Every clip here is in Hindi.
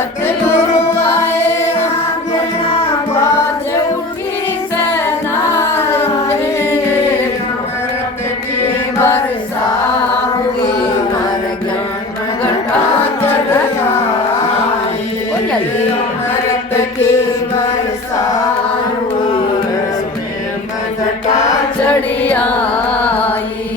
सतगुरु आए आंगना बाज उठी सहनाई अमृत की वर्षा हुई हर ज्ञान घटा चढ़ आई अमृत की वर्षा हुई घटा चढ़ी आई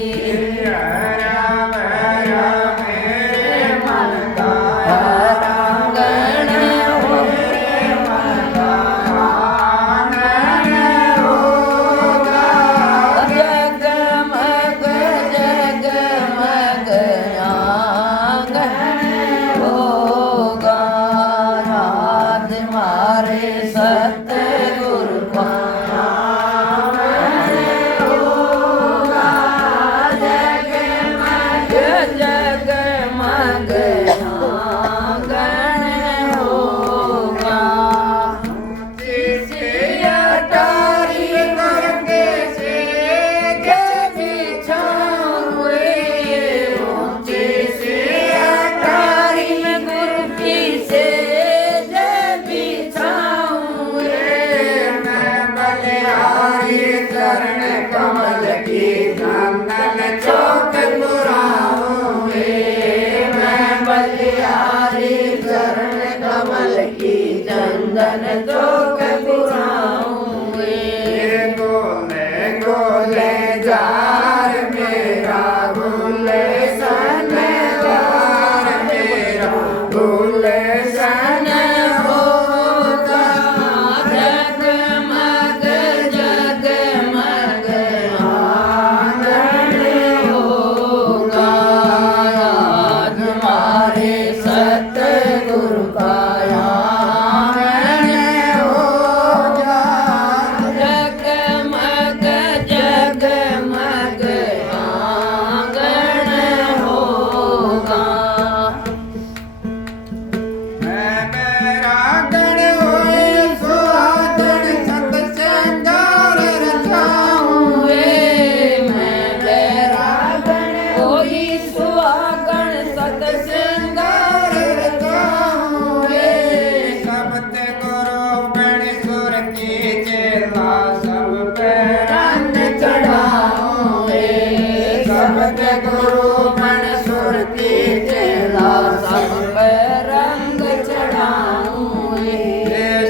चंदन चौक पुराऊंगे गोले गोले जार मेरा भूले सनवार मेरा भूले सन होगा जगमग जगमग आंगन होगा आज हमारे सतगुरु का गुरु मन सुरती चेला सब पे रंग चढ़ाऊंगे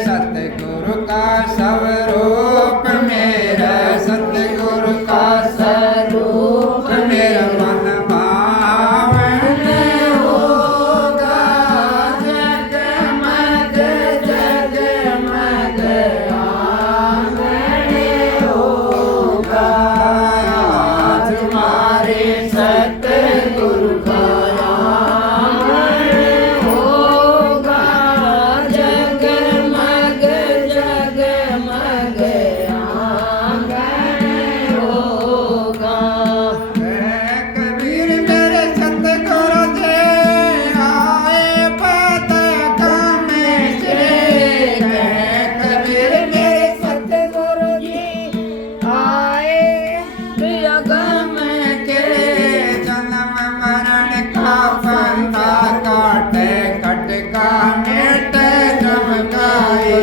सतगुरु का स्वरूप मेरा सतगुरु का स्वरूप मेरा मन भावन होगा जगमग जगमग आंगन होगा सतगुरु का आंगन होगा जगमग जगमग आंगन होगा कबीर मेरे सतगुरु जी आए पता में से कबीर मेरे सतगुरु जी आए गम के जन्म मरण का फंदा काटे खटका नेट चमकाए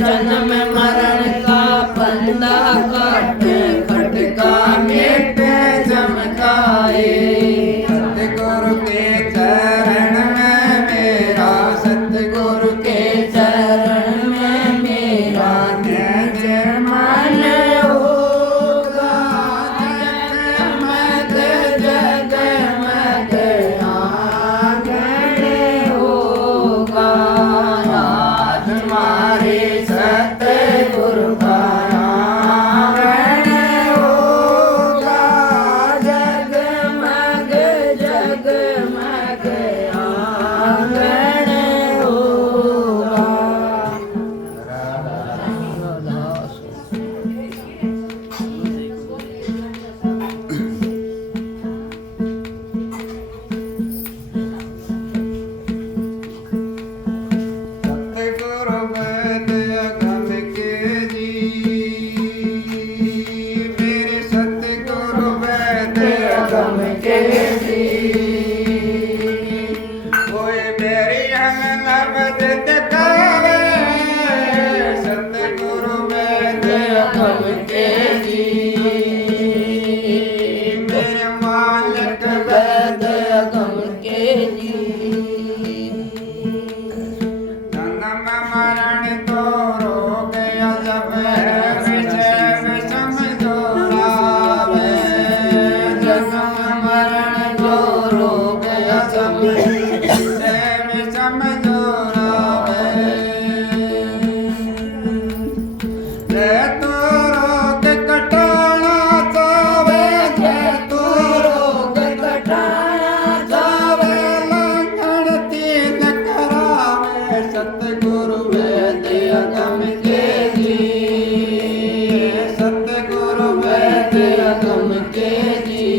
जन्म मरण का फंदा काटे खटका नेट चमकाए सतगुरु के चरण में मेरा सतगुरु के चरण में मेरा निज मन होगा जगमग जगमग आंगन होगा आज हमारे सतगुरु का आंगन होगा जगमग जगमग आंगन होगा सतगुरु वैद अगम के जी मेरे सतगुरु वैद अगम के जी कोई मेरी अंग सेवी समझोरावे जे तू रोग कटाना चावे जे तू रोग कटाना चावे लंघन तीन करावे सतगुरु वेद अगम के जी सतगुरु वेद अगम के जी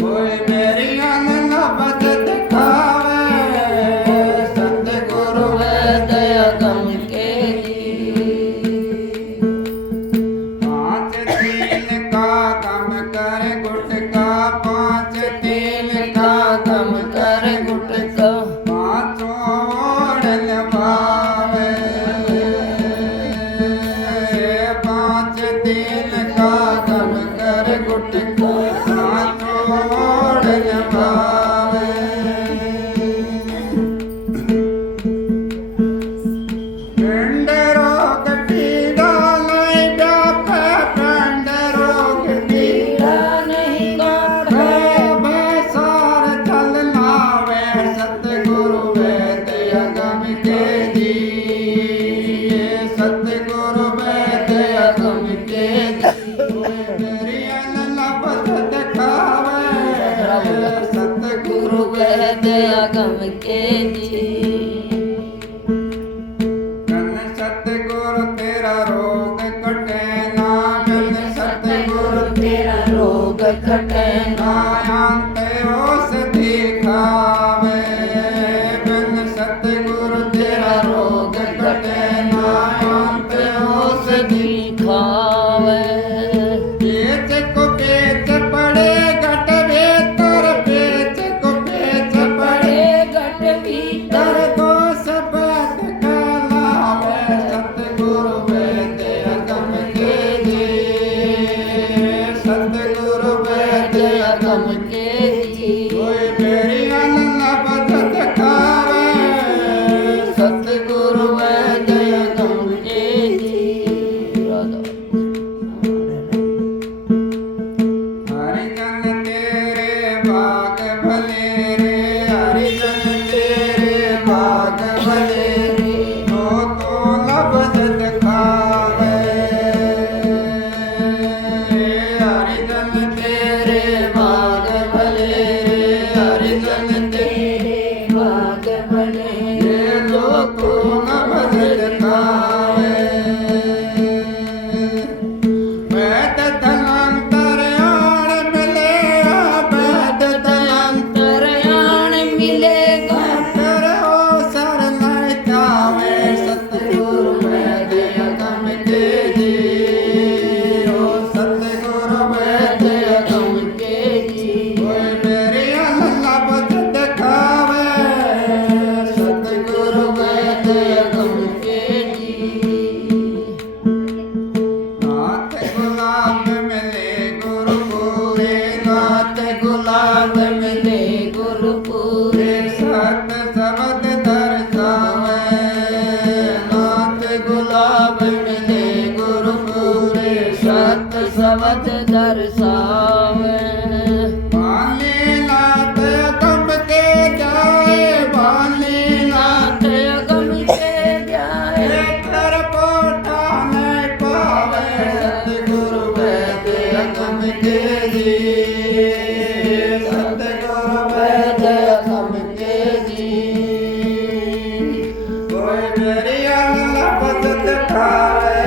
कोई मेरी अनबद दिखावे सतगुरु वेद अगम के जी पांच तीन का कम कर गुटका पांच तीन का कम कर गुटका पांचों ओढ़ लवावे पांच तीन का कम कर गुटका पांचों ओढ़ लवावे पिंड रोग पीड़ा नहीं व्यापे पिंड रोग पीड़ा नहीं व्यापे बेसार चल लावे सतगुरु वेद अगम के जी सतगुरु वेद अगम के जी मेरी अनबद दिखावे सतगुरु वेद अगम के जी कन सतगुरु तेरा रोग कटे ना कन सतगुरु तेरा रोग कटे ना अंत ओस दिखावे कन सतगुरु तेरा रोग कटे ना अंत ओस दिखावे पेच को पेच पड़े घट भीतर पेच को पेच पड़े घट भीतर तो सब कलावे सतगुरु वेद अगम के जी सतगुरु वेद अगम के जी कोई मेरी अनबद दिखावे सतगुरु वेद अगम के जी हरिजन तेरे भाग भले रे हरिजन तेरे भाग भले रे तो लबज दिखावे हरिजन तेरे भाग भले रे हरिजन तेरे भाग भले रे तो लबज दिखावे वैद धनांतरयाण मिलेगा वैद धनांतरयाण मिलेगा कर हो सर नहीं जावे सतगुरु वेद अगम के जी हो सतगुरु वेद अगम के जी कोई मेरी अनबद दिखावे सतगुरु वेद अगम के जी नाथ गुलाब मिले गुरु पूरे नाथ गुलाब मिले गुरु पूरे सत शब्द दर्शावे नाथ गुलाब मिले गुरु पूरे सत शब्द दर्शावे बाली नाथ अगम के जाए बाली नाथ अगम के जाए कर पोटा नहीं पावे सतगुरु वेद अगम के जी सतगुरु वेद अगम के जी कोई मेरी अनबद दिखावे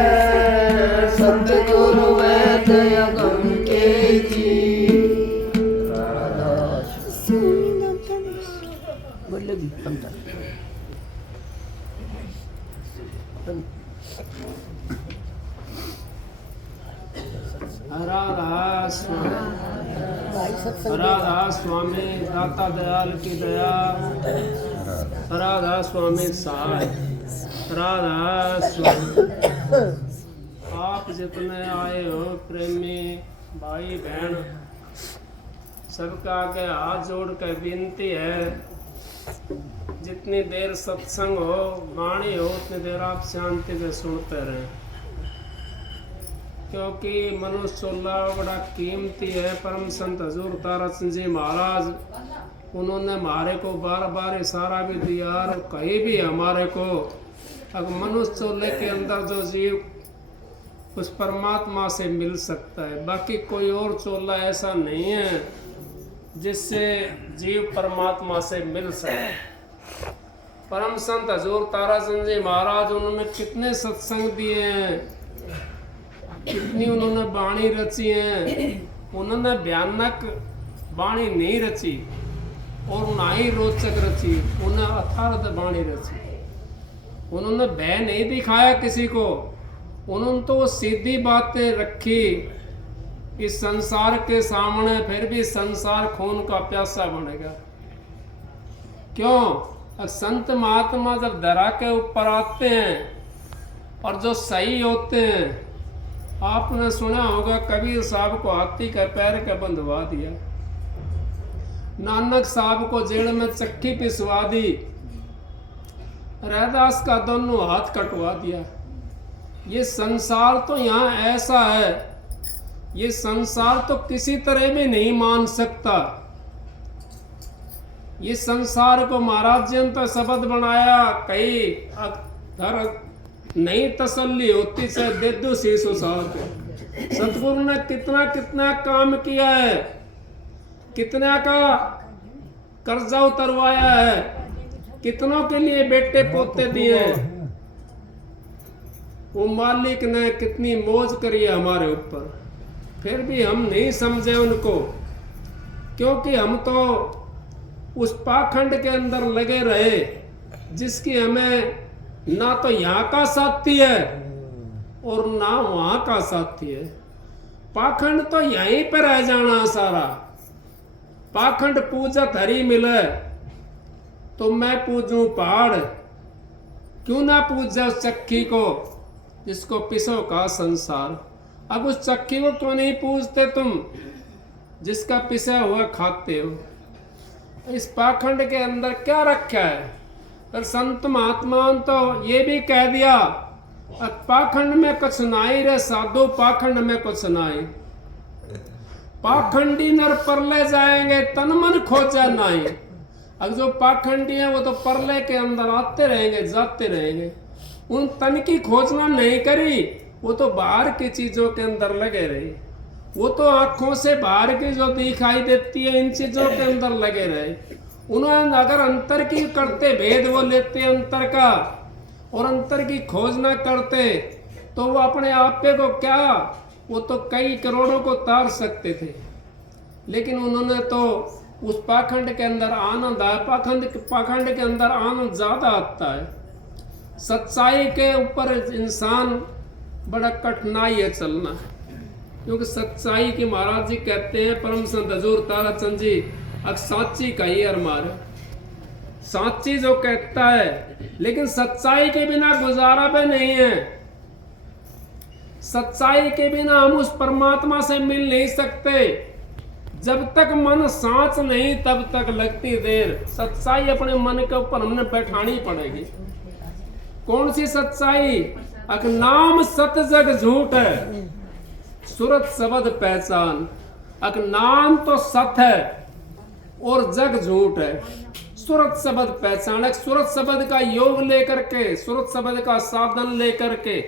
सतगुरु वेद अगम के जी राधा स्वामी दाता दयाल की दया राधा स्वामी सहाय राधा स्वामी आप जितने आए हो प्रेमी भाई बहन सबका आगे हाथ जोड़ कर विनती है जितनी देर सत्संग हो वाणी हो उतनी देर आप शांति से सुनते रहें क्योंकि मनुष्य बड़ा कीमती है। परम संत हजूर तारा सिंह जी महाराज उन्होंने हमारे को बार बार इशारा भी दिया और कहीं भी हमारे को अगर मनुष्य चोले के अंदर जो जीव उस परमात्मा से मिल सकता है, बाकी कोई और चोला ऐसा नहीं है जिससे जीव परमात्मा से मिल सके। परम संत हजूर ताराचंद जी महाराज, उन्होंने कितने सत्संग दिए हैं, कितनी उन्होंने वाणी रची है। उन्होंने भयानक वाणी नहीं रची और ना ही रोचक रची, उन्होंने अथार्थ वाणी रची। उन्होंने भय नहीं दिखाया किसी को, उन्होंने तो सीधी बातें रखी इस संसार के सामने, फिर भी संसार खून का प्यासा बनेगा। क्यों? अब संत महात्मा जब दरा के ऊपर आते हैं और जो सही होते हैं, आपने सुना होगा कबीर साहब को हाथी का पैर का बंधवा दिया, नानक साहब को जेल में चक्की पिसवा दी, रैदास का दोनों हाथ कटवा दिया। ये संसार तो यहाँ ऐसा है, ये संसार तो किसी तरह भी नहीं मान सकता। ये संसार को महाराज जी ने तो शब्द बनाया, कई अगर नहीं तसल्ली होती से दे दो शीशो साहब। सतगुरु ने कितना कितना काम किया है, कितना का कर्जा उतरवाया है, कितनों के लिए बेटे पोते दिए। वो मालिक ने कितनी मौज करी है हमारे ऊपर, फिर भी हम नहीं समझे उनको, क्योंकि हम तो उस पाखंड के अंदर लगे रहे जिसकी हमें ना तो यहाँ का साथी है और ना वहाँ का साथी है। पाखंड तो यहीं पर रह जाना सारा। पाखंड पूजत हरी मिले तो मैं पूजूं पहाड़, क्यों ना पूजा उस चक्की को जिसको पिसो का संसार। अब उस चक्की को क्यों नहीं पूजते तुम जिसका पिसा हुआ खाते हो। इस पाखंड के अंदर क्या रखा है? पर संत महात्मा तो ये भी कह दिया, पाखंड में कुछ नाई रे साधु, पाखंड में कुछ नाई। पाखंडी नर परले जाएंगे तन मन खोजा नाई। अब जो पाखंडी है वो तो परले के अंदर आते रहेंगे जाते रहेंगे, उन तन की खोजना नहीं करी, वो तो बाहर की चीजों के अंदर लगे रहे। वो तो आंखों से बाहर की जो दिखाई देती है इन चीजों के अंदर लगे रहे। उन्होंने अगर अंतर की करते, भेद वो लेते अंतर का और अंतर की खोज ना करते तो वो अपने आप पे को क्या, वो तो कई करोड़ों को तार सकते थे। लेकिन उन्होंने तो उस पाखंड के अंदर आनंद आया। पाखंड के अंदर आनंद ज्यादा आता है। सच्चाई के ऊपर इंसान बड़ा कठिनाई है चलना, क्योंकि सच्चाई की महाराज जी कहते हैं परम संत हजूर ताराचंद जी, अब साची कही और मारे साची जो कहता है, लेकिन सच्चाई के बिना गुजारा भी नहीं है। सच्चाई के बिना हम उस परमात्मा से मिल नहीं सकते। जब तक मन सांच नहीं तब तक लगती देर। सच्चाई अपने मन के ऊपर हमने बैठानी पड़ेगी। कौन सी सच्चाई? अक नाम सत जग झूठ है, सुरत शब्द पहचान। अक नाम तो सत है और जग झूठ है। सुरत शब्द पहचान। एक सुरत शब्द का योग लेकर के, सुरत शब्द का साधन लेकर के,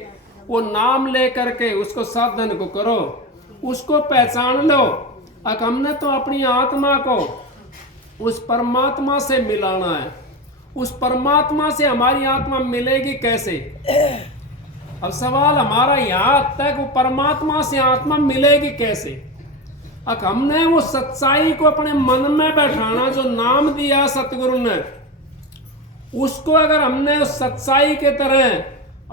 वो नाम लेकर के उसको साधन को करो, उसको पहचान लो। अक हमने तो अपनी आत्मा को उस परमात्मा से मिलाना है। उस परमात्मा से हमारी आत्मा मिलेगी कैसे? अब सवाल हमारा यहाँ तक, वो परमात्मा से आत्मा मिलेगी कैसे? अब हमने वो सच्चाई को अपने मन में बैठाना, जो नाम दिया सतगुरु ने, उसको अगर हमने उस सच्चाई के तरह,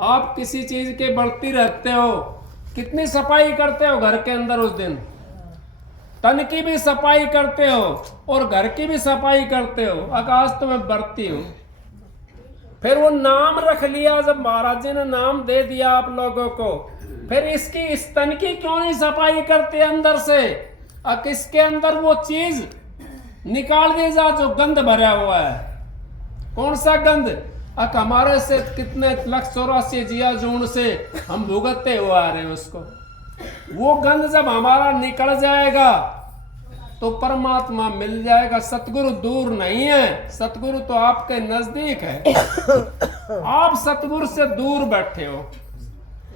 आप किसी चीज के बढ़ती रहते हो, कितनी सफाई करते हो घर के अंदर, उस दिन तन की भी सफाई करते हो और घर की भी सफाई करते हो। आकाश तो मैं बरती हूँ। फिर वो नाम रख लिया, जब महाराज जी ने नाम दे दिया आप लोगों को, फिर इसकी इस तन की क्यों नहीं सफाई करते अंदर से? अब इसके अंदर वो चीज निकाल दी जा जो गंध भरा हुआ है। कौन सा गंध? अब हमारे से कितने 184 जिया जून से हम भुगतते हुए आ रहे हैं उसको। वो गंध जब हमारा निकल जाएगा तो परमात्मा मिल जाएगा। सतगुरु दूर नहीं है, सतगुरु तो आपके नजदीक है। आप सतगुरु से दूर बैठे हो।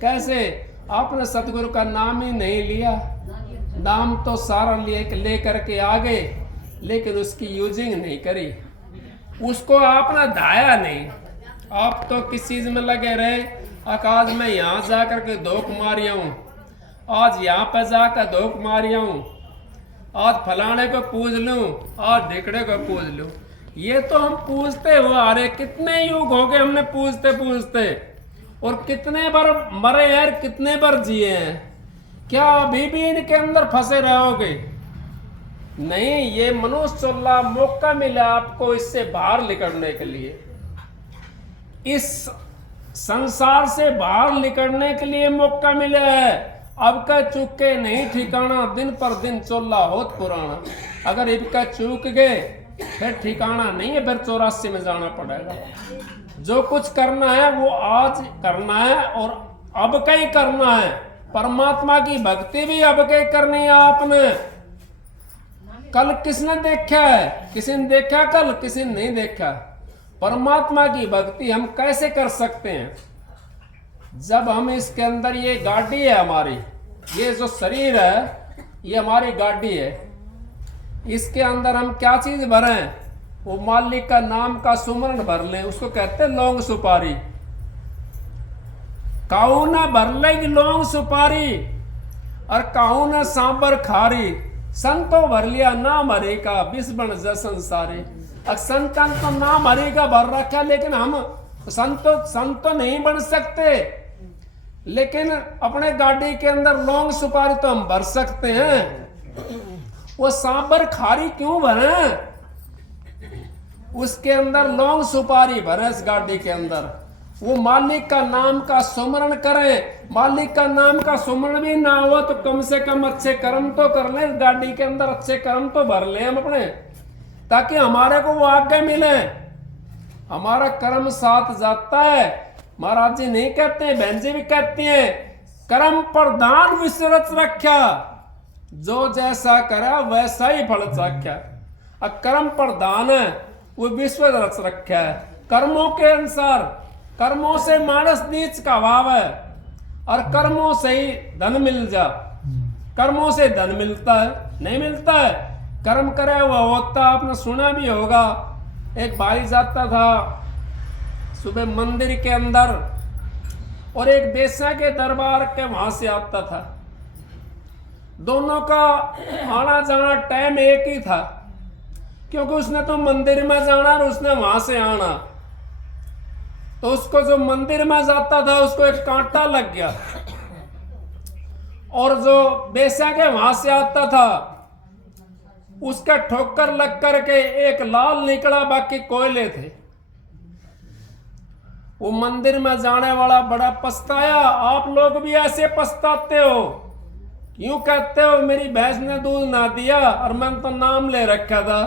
कैसे? आपने सतगुरु का नाम ही नहीं लिया। नाम तो सारा ले करके आ गए, लेकिन उसकी यूजिंग नहीं करी, उसको आपने धाया नहीं। आप तो किस चीज में लगे रहे, आज मैं यहाँ जा करके धोख मारिया हूँ, आज यहाँ पे जाकर धोख मारिया हूँ, आज फलाने को पूज लूं, आज ढिकड़े को पूज लूं। ये तो हम पूजते हुए आ रहे, कितने युग हो गए हमने पूजते पूजते, और कितने बार मरे यार, कितने बार जिए हैं। क्या अभी भी इनके अंदर फंसे रहोगे? नहीं, ये मनुष्य चोला मौका मिला आपको इससे बाहर निकलने के लिए, इस संसार से बाहर निकलने के लिए मौका मिला है। अब का चूक के नहीं ठिकाना, दिन पर दिन चोला होत पुराना। अगर इनका चूक गए फिर ठिकाना नहीं है, फिर 84 में जाना पड़ेगा। जो कुछ करना है वो आज करना है, और अब का ही करना है। परमात्मा की भक्ति भी अब के करनी है आपने। कल किसने देखा है? किसी ने देखा कल? किसी ने नहीं देखा। परमात्मा की भक्ति हम कैसे कर सकते हैं? जब हम इसके अंदर, ये गाड़ी है हमारी, ये जो शरीर है ये हमारी गाड़ी है, इसके अंदर हम क्या चीज भरें? वो मालिक का नाम का सुमरण भर लें, उसको कहते हैं लौंग सुपारी। काऊ न भर लेगी लौंग सुपारी, और काऊ न सांबर खारी, संतो भर लिया नाम हरे का, विष बन संसारे। संतन तो नाम हरे का भर रखा, लेकिन हम संत तो नहीं बन सकते, लेकिन अपने गाड़ी के अंदर लौंग सुपारी तो हम भर सकते हैं। वो सांबर खारी क्यों भरे? उसके अंदर लौंग सुपारी भरे इस गाड़ी के अंदर। वो मालिक का नाम का सुमरण करें। मालिक का नाम का सुमरण भी ना हुआ तो कम से कम अच्छे कर्म तो कर ले, गाड़ी के अंदर अच्छे कर्म तो भर ले हम अपने, ताकि हमारे को वो आगे मिले। हमारा कर्म साथ जाता है। महाराज जी नहीं कहते हैं, बहन जी भी कहती हैं, कर्म प्रधान विश्वरच रख्या, जो जैसा करा वैसा ही फल चाख्या। अब कर्म प्रधान है, वो विश्व रच रखा है। कर्मों के अनुसार, कर्मों से मानस नीच का भाव है, और कर्मों से ही धन मिल जा। कर्मों से धन मिलता है? नहीं मिलता है। कर्म करे हुआ होता, आपने सुना भी होगा, एक भाई जाता था सुबह मंदिर के अंदर, और एक बेस्या के दरबार के वहां से आता था। दोनों का आना जाना टाइम एक ही था, क्योंकि उसने तो मंदिर में जाना और उसने वहां से आना। तो उसको जो मंदिर में जाता था उसको एक कांटा लग गया, और जो बेस्या के वहां से आता था उसका ठोकर लग करके एक लाल निकला, बाकी कोयले थे। वो मंदिर में जाने वाला बड़ा पछताया। आप लोग भी ऐसे पछताते हो? क्यों कहते हो मेरी भैंस ने दूध ना दिया, और मैंने तो नाम ले रखा था,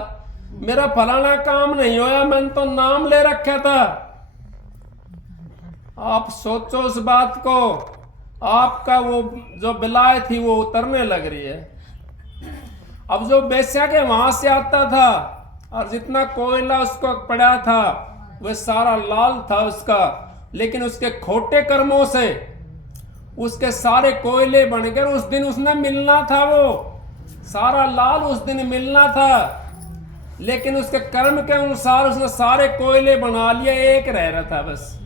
मेरा फलाना काम नहीं होया, मैंने तो नाम ले रखा था। आप सोचो उस बात को, आपका वो जो बिलाय थी वो उतरने लग रही है। अब जो बेस्या के वहां से आता था, और जितना कोयला उसको पड़ा था वह सारा लाल था उसका, लेकिन उसके खोटे कर्मों से उसके सारे कोयले बन गए। उस दिन उसने मिलना था, वो सारा लाल उस दिन मिलना था, लेकिन उसके कर्म के अनुसार उसने सारे कोयले बना लिया, एक रह रहा था बस।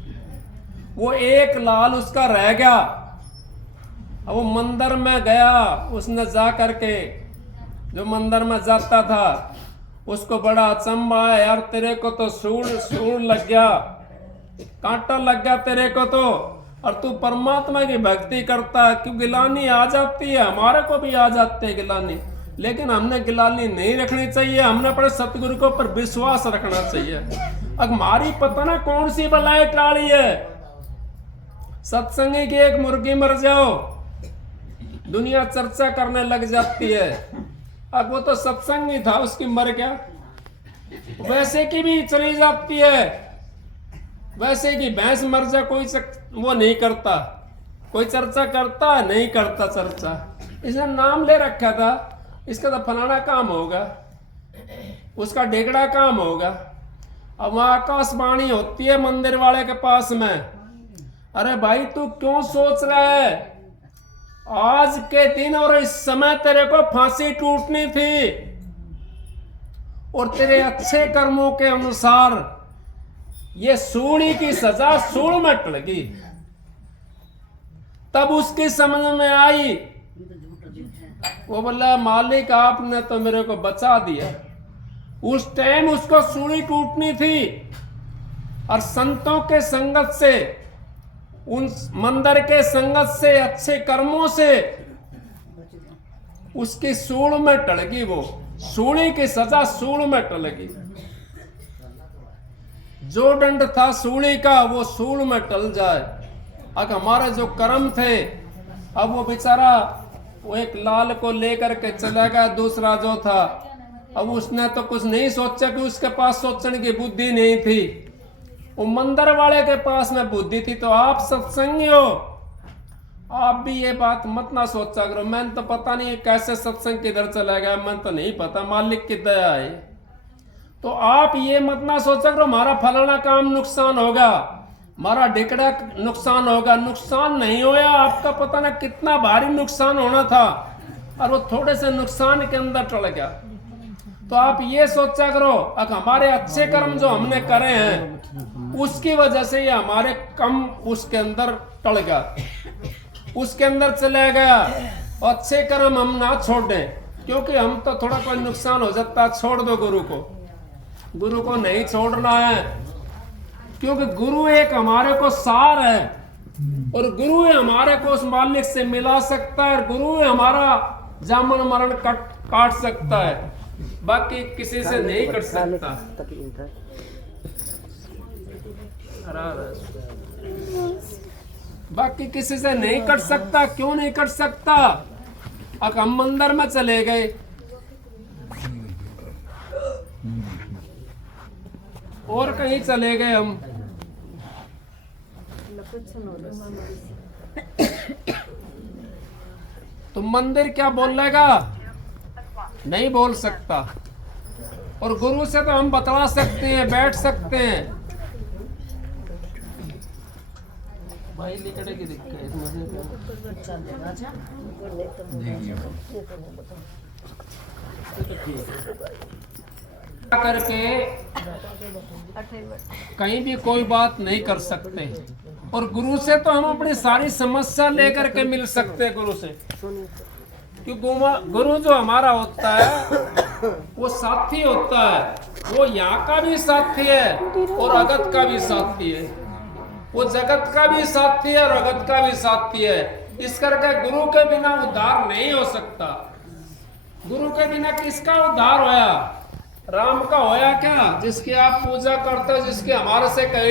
वो एक लाल उसका रह गया। अब वो मंदिर में गया, उसने जा करके, जो मंदिर में जाता था उसको बड़ा अचंभा है, यार तेरे को तो सूर लग गया, कांटा लग गया तेरे को तो, और तू परमात्मा की भक्ति करता है। क्यों गिलानी आ जाती है, हमारे को भी आ जाती है गिलानी, लेकिन हमने गिलानी नहीं रखनी चाहिए। हमने अपने सतगुरु को पर विश्वास रखना चाहिए। अब हमारी पता ना कौन सी बलाई टाली है। सत्संगी की एक मुर्गी मर जाओ, दुनिया चर्चा करने लग जाती है। अब वो तो सत्संगी था, उसकी मर गया, वैसे की भी चली जाती है। वैसे की भैंस मर जाए, कोई वो नहीं करता, कोई चर्चा करता नहीं करता चर्चा। इसने नाम ले रखा था, इसका तो फलाना काम होगा, उसका ढेकड़ा काम होगा। अब वहां आकाशवाणी होती है मंदिर वाले के पास में, अरे भाई तू क्यों सोच रहा है, आज के दिन और इस समय तेरे को फांसी टूटनी थी और तेरे अच्छे कर्मों के अनुसार ये सूली की सजा सूल में टल गई। तब उसकी समझ में आई, वो बोला मालिक आपने तो मेरे को बचा दिया। उस टाइम उसको सूली टूटनी थी और संतों के संगत से, उन मंदिर के संगत से, अच्छे कर्मों से उसकी सूल में टल गई। वो सूली की सजा सूल में टल गई। जो दंड था सूली का वो सूल में टल जाए। अब हमारे जो कर्म थे, अब वो बेचारा वो एक लाल को लेकर के चला गया, दूसरा जो था, अब उसने तो कुछ नहीं सोचा कि उसके पास सोचने की बुद्धि नहीं थी, वो मंदिर वाले के पास में बुद्धि थी। तो आप सत्संगी हो, आप भी ये बात मत ना सोचा करो, मैंने तो पता नहीं कैसे सत्संग किधर चला गया, मैंने तो नहीं पता, मालिक की दया है। तो आप ये मत ना सोचा करो हमारा फलाना काम नुकसान होगा, हमारा ढेकड़ा नुकसान होगा। नुकसान नहीं होया, आपका पता ना कितना भारी नुकसान होना था और वो थोड़े से नुकसान के अंदर टल गया। तो आप ये सोचा करो अगर हमारे अच्छे कर्म जो हमने करे हैं उसकी वजह से ये हमारे कम उसके अंदर टल गया, उसके अंदर चले गया। अच्छे कर्म हम ना छोड़ दें, क्योंकि हम तो थोड़ा कोई नुकसान हो जाता, छोड़ दो गुरु को। गुरु को नहीं छोड़ना है, क्योंकि गुरु एक हमारे को सार है और गुरु है हमारे को उस मालिक से मिला सकता है, और गुरु है हमारा जामन मरण काट सकता है, बाकी किसी से नहीं कट सकता। बाकी किसी से नहीं कट सकता। क्यों नहीं कट सकता? अब हम मंदिर में चले गए और कहीं चले गए हम, तो मंदिर क्या बोलेगा? नहीं बोल सकता। और गुरु से तो हम बतला सकते हैं, बैठ सकते हैं। भाई लिखने की दिक्कत करके कहीं भी कोई बात नहीं कर सकते। और गुरु से तो हम अपनी सारी समस्या लेकर के मिल सकते हैं गुरु से, क्योंकि गुरु जो हमारा होता है वो साथी होता है। वो यहाँ का भी साथी है और अगत का भी साथी है, वो जगत का भी साथी है और अगत का भी साथी है। इस करके गुरु के बिना उद्धार नहीं हो सकता। गुरु के बिना किसका उद्धार होया? राम का होया क्या, जिसकी आप पूजा करते हो, जिसकी हमारे से कही